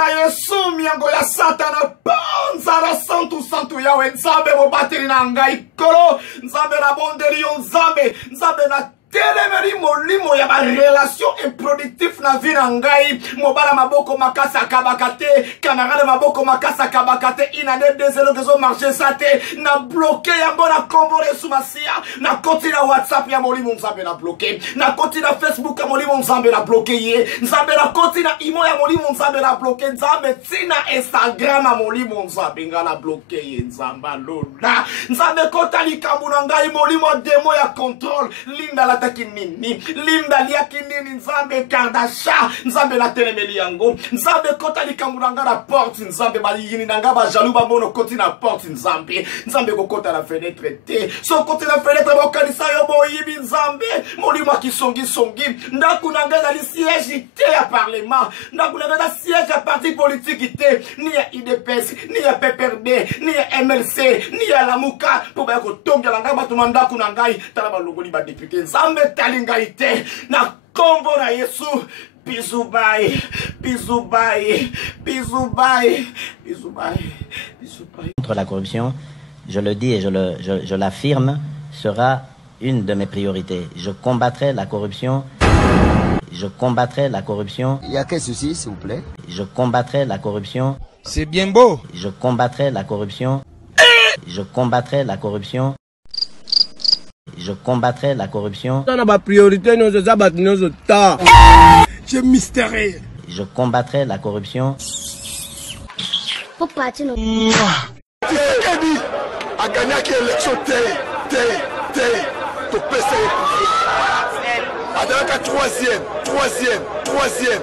na Yesu miango ya Satana panza na santu yawe nzambe bobateli na ngai kolo nzambe na bondeli yo nzambe na telemeri molimo ya ba relation improductif na vie na ngai mobala maboko makasa kabakate camarade maboko makasa kabakate inane dezelo kezo marché sate na bloqué ya bona kombore sumasia na konti na WhatsApp ya molimo nzambe na bloqué na konti na Facebook ya molimo nzambe na bloqué ye nzambe na konti na imo ya molimo nzambe na bloqué nzambe tina Instagram ya molimo nzambe ngala bloqué ye nzamba lola nzambe kota likambu na ngai molimo demo ya contrôle linda la takinini limba liakinini nzambe kardasha nzambe la telemeli yango nzambe kota likambu na ngala porte nzambe baliyini na ngaba jalou ba mono koti na porte nzambe kokota na fenêtre te so koti na fenêtre bokanisa yo boyibi nzambe molimo kisongi ndaku na ngala li siège te ya parlement ndaku na ngala siège ya parti politique te ni ya IDPS ni ya PPRD ni ya MLC ni ya Lamuka po ba ko tongela ngaba to mandaku na ngai tala balongoli ba député nzambe talinga ite na kombo na Yesu Bisoubaï. Contre la corruption, je le dis et je l'affirme, sera une de mes priorités. Je combattrai la corruption. Je combattrai la corruption. Il y a quel souci, s'il vous plaît? Je combattrai la corruption. C'est bien beau. Je combattrai la corruption. Je combattrai la corruption. Je combattrai la corruption. C'est mystérieux. Je combattrai la corruption. A gagné l'élection troisième.